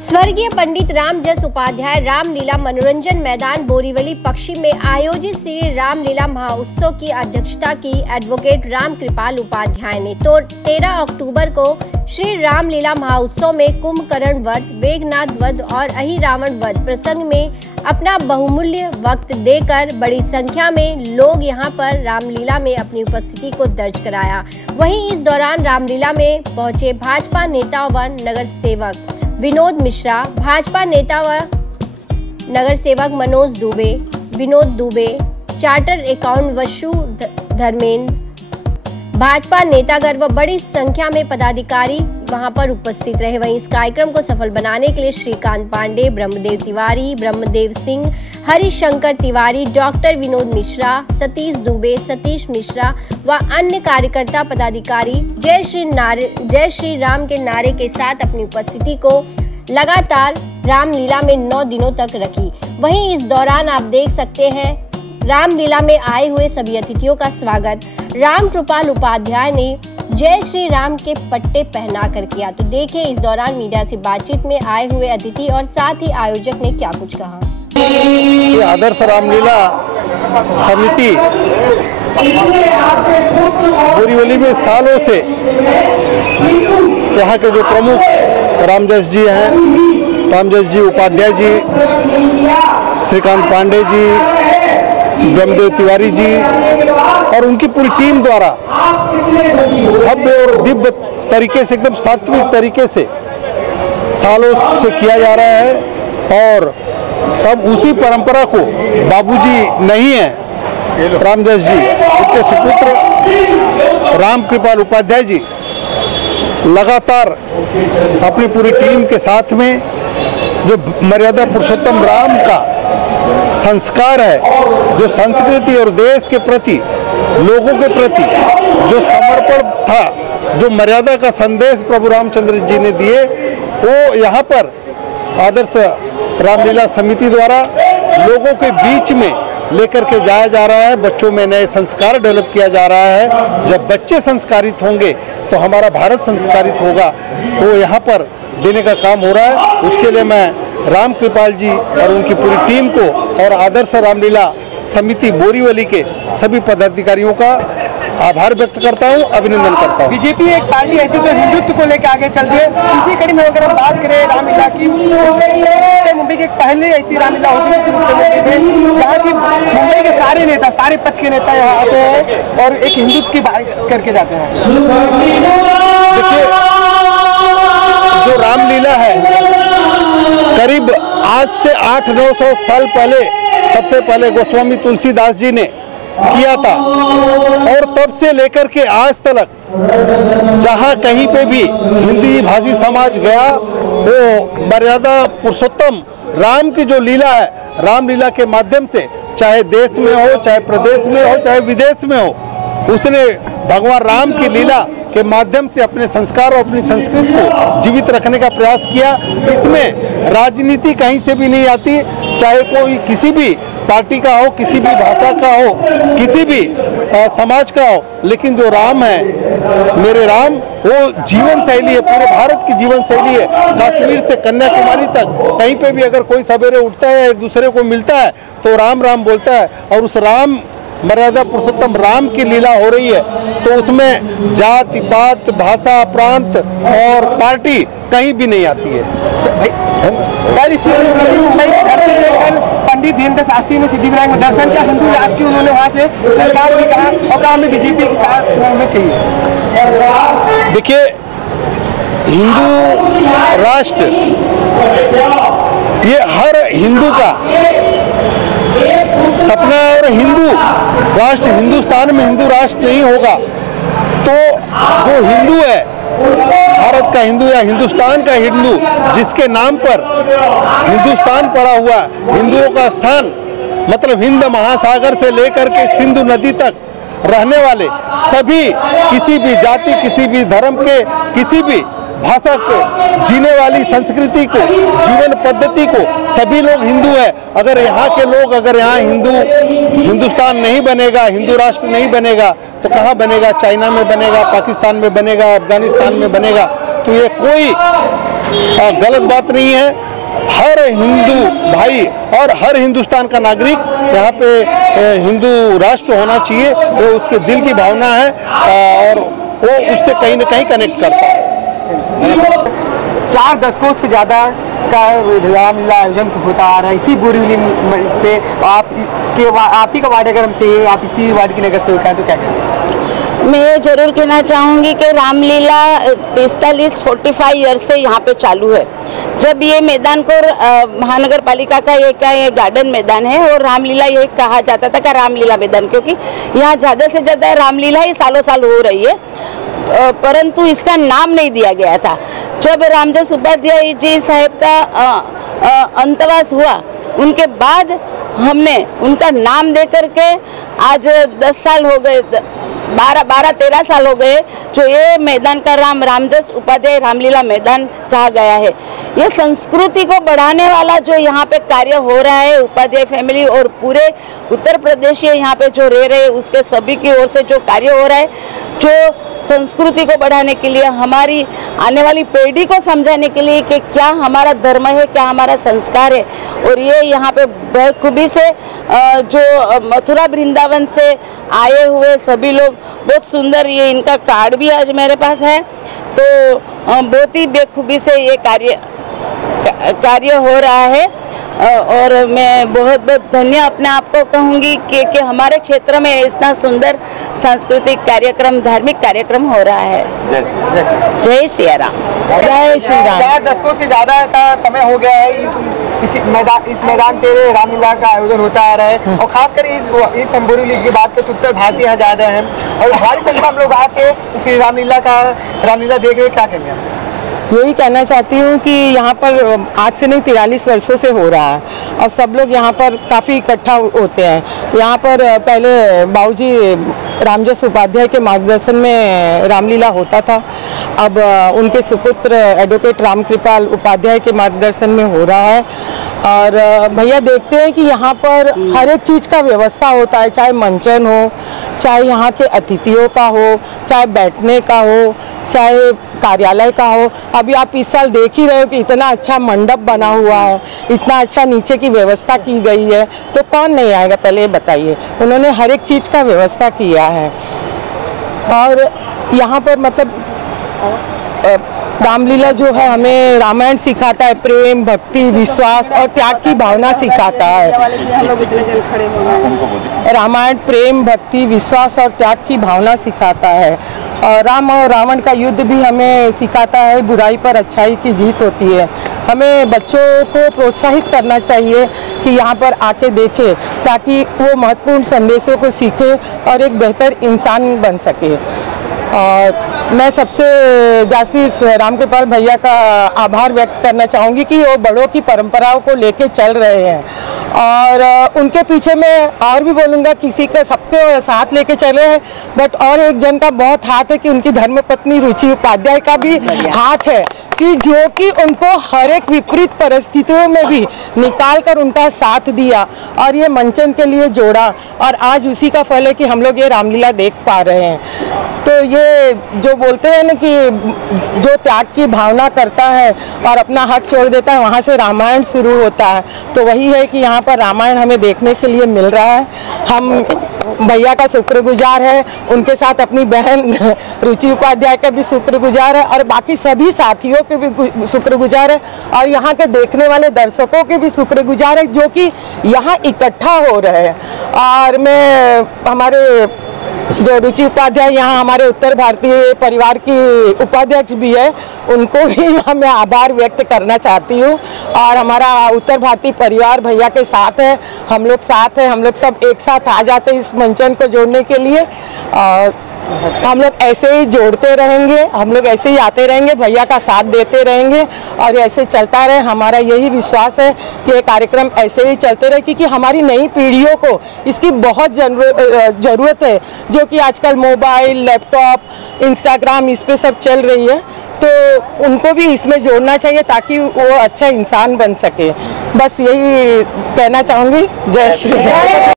स्वर्गीय पंडित रामजस उपाध्याय रामलीला मनोरंजन मैदान बोरीवली पश्चिम में आयोजित श्री रामलीला महोत्सव की अध्यक्षता की एडवोकेट रामकृपाल उपाध्याय ने। तो 13 अक्टूबर को श्री रामलीला महोत्सव में कुंभकर्ण वध, वेगनाथ वध और अहि रावण वध प्रसंग में अपना बहुमूल्य वक्त देकर बड़ी संख्या में लोग यहां पर रामलीला में अपनी उपस्थिति को दर्ज कराया। वहीं इस दौरान रामलीला में पहुंचे भाजपा नेता व नगर सेवक विनोद मिश्रा, भाजपा नेता व नगर सेवक मनोज दुबे, विनोद दुबे, चार्टर अकाउंट वशु धर्मेंद्र, भाजपा नेतागण व बड़ी संख्या में पदाधिकारी वहां पर उपस्थित रहे। वहीं इस कार्यक्रम को सफल बनाने के लिए श्रीकांत पांडे, ब्रह्मदेव तिवारी, ब्रह्मदेव सिंह, हरिशंकर तिवारी, डॉक्टर विनोद मिश्रा, सतीश दुबे, सतीश मिश्रा व अन्य कार्यकर्ता पदाधिकारी जय श्री राम के नारे के साथ अपनी उपस्थिति को लगातार रामलीला में 9 दिनों तक रखी। वहीं इस दौरान आप देख सकते हैं रामलीला में आए हुए सभी अतिथियों का स्वागत रामकृपाल उपाध्याय ने जय श्री राम के पट्टे पहना कर किया। तो देखिए इस दौरान मीडिया से बातचीत में आए हुए अतिथि और साथ ही आयोजक ने क्या कुछ कहा। आदर्श रामलीला समिति बोरीवली में सालों से यहाँ के जो प्रमुख रामजस जी हैं, रामजस जी उपाध्याय जी, श्रीकांत पांडे जी, ब्रह्मदेव तिवारी जी और उनकी पूरी टीम द्वारा भव्य और दिव्य तरीके से, एकदम सात्विक तरीके से सालों से किया जा रहा है। और अब उसी परंपरा को बाबूजी नहीं है रामजस जी, उनके सुपुत्र रामकृपाल उपाध्याय जी लगातार अपनी पूरी टीम के साथ में जो मर्यादा पुरुषोत्तम राम का संस्कार है, जो संस्कृति और देश के प्रति, लोगों के प्रति जो समर्पण था, जो मर्यादा का संदेश प्रभु रामचंद्र जी ने दिए, वो यहाँ पर आदर्श रामलीला समिति द्वारा लोगों के बीच में लेकर के जाया जा रहा है। बच्चों में नए संस्कार डेवलप किया जा रहा है। जब बच्चे संस्कारित होंगे तो हमारा भारत संस्कारित होगा, वो यहाँ पर देने का काम हो रहा है। उसके लिए मैं रामकृपाल जी और उनकी पूरी टीम को और आदर्श रामलीला समिति बोरीवली के सभी पदाधिकारियों का आभार व्यक्त करता हूं, अभिनंदन करता हूं। बीजेपी एक पार्टी ऐसी जो हिंदुत्व को लेकर आगे चलती है, इसी कड़ी में अगर हम बात करें रामलीला की, मुंबई के पहले ऐसी रामलीला होती है जहाँ की मुंबई के सारे नेता, सारे पक्ष के नेता यहाँ आते हैं और एक हिंदुत्व की बात करके जाते हैं। देखिए, जो रामलीला है करीब आज से 800-900 साल पहले सबसे पहले गोस्वामी तुलसीदास जी ने किया था और तब से लेकर के आज तक जहां कहीं पे भी हिंदी भाषी समाज गया, वो मर्यादा पुरुषोत्तम राम की जो लीला है, रामलीला के माध्यम से, चाहे देश में हो, चाहे प्रदेश में हो, चाहे विदेश में हो, उसने भगवान राम की लीला के माध्यम से अपने संस्कार और अपनी संस्कृति को जीवित रखने का प्रयास किया। इसमें राजनीति कहीं से भी नहीं आती, चाहे कोई किसी भी पार्टी का हो, किसी भी भाषा का हो, किसी भी समाज का हो, लेकिन जो राम है, मेरे राम, वो जीवन शैली है, पूरे भारत की जीवन शैली है। कश्मीर से कन्याकुमारी तक कहीं पे भी अगर कोई सवेरे उठता है, एक दूसरे को मिलता है तो राम राम बोलता है। और उस राम मर्यादा पुरुषोत्तम राम की लीला हो रही है, तो उसमें जाति पात, भाषा, प्रांत और पार्टी कहीं भी नहीं आती है। पंडित धीरेन्द्र शास्त्री ने सिद्धिविनायक में दर्शन किया, हिंदू राष्ट्र की उन्होंने वहाँ से सरकार भी कहा और कहा हमें बीजेपी के साथ में चाहिए। देखिए, हिंदू राष्ट्र ये हर हिंदू का सपना, और हिंदू राष्ट्र हिंदुस्तान में हिंदू राष्ट्र नहीं होगा तो जो हिंदू है, भारत का हिंदू या हिंदुस्तान का हिंदू, जिसके नाम पर हिंदुस्तान पड़ा हुआ, हिंदुओं का स्थान मतलब हिंद महासागर से लेकर के सिंधु नदी तक रहने वाले सभी, किसी भी जाति, किसी भी धर्म के, किसी भी भाषा को जीने वाली संस्कृति को, जीवन पद्धति को, सभी लोग हिंदू है। अगर यहाँ के लोग, अगर यहाँ हिंदुस्तान नहीं बनेगा, हिंदू राष्ट्र नहीं बनेगा तो कहाँ बनेगा? चाइना में बनेगा, पाकिस्तान में बनेगा, अफगानिस्तान में बनेगा। तो ये कोई गलत बात नहीं है। हर हिंदू भाई और हर हिंदुस्तान का नागरिक यहाँ पे हिंदू राष्ट्र होना चाहिए, वो उसके दिल की भावना है और वो उससे कहीं ना कहीं कनेक्ट करता है। 4 दशकों से ज़्यादा का रामलीला आयोजन होता आ रहा है। इसी बोरीवली पे आप ही का वार्ड, अगर हमसे आप इसी वार्ड की नगर सेवक हैं तो क्या कहेंगे? मैं ये जरूर कहना चाहूँगी कि रामलीला 45 ईयर्स से यहाँ पे चालू है। जब ये मैदान को महानगर पालिका का ये गार्डन मैदान है और रामलीला ये कहा जाता था का रामलीला मैदान, क्योंकि यहाँ ज़्यादा से ज़्यादा रामलीला ही सालों साल हो रही है, परंतु इसका नाम नहीं दिया गया था। जब रामजस उपाध्याय जी साहब का अंतवास हुआ, उनके बाद हमने उनका नाम दे करके आज 10 साल हो गए, 12-13 साल हो गए जो ये मैदान का रामजस उपाध्याय रामलीला मैदान कहा गया है। ये संस्कृति को बढ़ाने वाला जो यहाँ पे कार्य हो रहा है, उपाध्याय फैमिली और पूरे उत्तर प्रदेश यहाँ पे जो रह रहे हैं उसके सभी की ओर से जो कार्य हो रहा है, जो संस्कृति को बढ़ाने के लिए, हमारी आने वाली पीढ़ी को समझाने के लिए कि क्या हमारा धर्म है, क्या हमारा संस्कार है। और ये यहाँ पे बखूबी से जो मथुरा वृंदावन से आए हुए सभी लोग, बहुत सुंदर, ये इनका कार्ड भी आज मेरे पास है, तो बहुत ही बेखूबी से ये कार्य हो रहा है। और मैं बहुत बहुत धन्य अपने आप को कहूँगी कि हमारे क्षेत्र में इतना सुंदर सांस्कृतिक कार्यक्रम, धार्मिक कार्यक्रम हो रहा है। जय सिया राम। जय श्री राम। 4 दशकों से ज़्यादा का समय हो गया है इस मैदान पे रामलीला का आयोजन होता आ रहा है, और खासकर इस बोरीवली की बात तो उत्तर भारतीय यहाँ ज़्यादा है और भारी संख्या में लोग आके इस रामलीला देख रहे। क्या कहेंगे? यही कहना चाहती हूँ कि यहाँ पर आज से नहीं 43 वर्षों से हो रहा है और सब लोग यहाँ पर काफ़ी इकट्ठा होते हैं। यहाँ पर पहले बाबूजी रामजस उपाध्याय के मार्गदर्शन में रामलीला होता था, अब उनके सुपुत्र एडवोकेट रामकृपाल उपाध्याय के मार्गदर्शन में हो रहा है। और भैया देखते हैं कि यहाँ पर हर एक चीज़ का व्यवस्था होता है, चाहे मंचन हो, चाहे यहाँ के अतिथियों का हो, चाहे बैठने का हो, चाहे कार्यालय का हो। अभी आप इस साल देख ही रहे हो कि इतना अच्छा मंडप बना हुआ है, इतना अच्छा नीचे की व्यवस्था की गई है, तो कौन नहीं आएगा? पहले बताइए। उन्होंने हर एक चीज़ का व्यवस्था किया है। और यहाँ पर मतलब रामलीला जो है हमें रामायण सिखाता है, प्रेम, भक्ति, विश्वास और त्याग की भावना सिखाता है। रामायण प्रेम, भक्ति, विश्वास और त्याग की भावना सिखाता है। और राम और रावण का युद्ध भी हमें सिखाता है, बुराई पर अच्छाई की जीत होती है। हमें बच्चों को प्रोत्साहित करना चाहिए कि यहाँ पर आके देखें, ताकि वो महत्वपूर्ण संदेशों को सीखे और एक बेहतर इंसान बन सके। और मैं सबसे ज़्यादा रामकृपाल भैया का आभार व्यक्त करना चाहूँगी कि वो बड़ों की परंपराओं को लेके चल रहे हैं, और उनके पीछे मैं और भी बोलूँगा, किसी का सबके साथ लेके चले हैं, बट और एक जन का बहुत हाथ है कि उनकी धर्मपत्नी रुचि उपाध्याय का भी हाथ है कि जो कि उनको हर एक विपरीत परिस्थितियों में भी निकाल कर उनका साथ दिया और ये मंचन के लिए जोड़ा, और आज उसी का फल है कि हम लोग ये रामलीला देख पा रहे हैं। तो ये जो बोलते हैं ना कि जो त्याग की भावना करता है और अपना हक छोड़ देता है, वहाँ से रामायण शुरू होता है। तो वही है कि यहाँ पर रामायण हमें देखने के लिए मिल रहा है। हम भैया का शुक्रगुजार है, उनके साथ अपनी बहन रुचि उपाध्याय का भी शुक्रगुजार है, और बाकी सभी साथियों के भी शुक्रगुजार है, और यहाँ के देखने वाले दर्शकों के भी शुक्रगुजार है जो कि यहाँ इकट्ठा हो रहे हैं। और मैं हमारे जो रुचि उपाध्याय यहाँ हमारे उत्तर भारतीय परिवार की उपाध्यक्ष भी है, उनको भी मैं आभार व्यक्त करना चाहती हूँ। और हमारा उत्तर भारतीय परिवार भैया के साथ है, हम लोग साथ हैं, हम लोग सब एक साथ आ जाते हैं इस मंचन को जोड़ने के लिए। और हम लोग ऐसे ही जोड़ते रहेंगे, हम लोग ऐसे ही आते रहेंगे, भैया का साथ देते रहेंगे और ऐसे चलता रहे। हमारा यही विश्वास है कि ये कार्यक्रम ऐसे ही चलते रहे, क्योंकि हमारी नई पीढ़ियों को इसकी बहुत ज़रूरत है, जो कि आजकल मोबाइल, लैपटॉप, इंस्टाग्राम इस पे सब चल रही है, तो उनको भी इसमें जोड़ना चाहिए ताकि वो अच्छा इंसान बन सके। बस यही कहना चाहूँगी। जय श्री राम।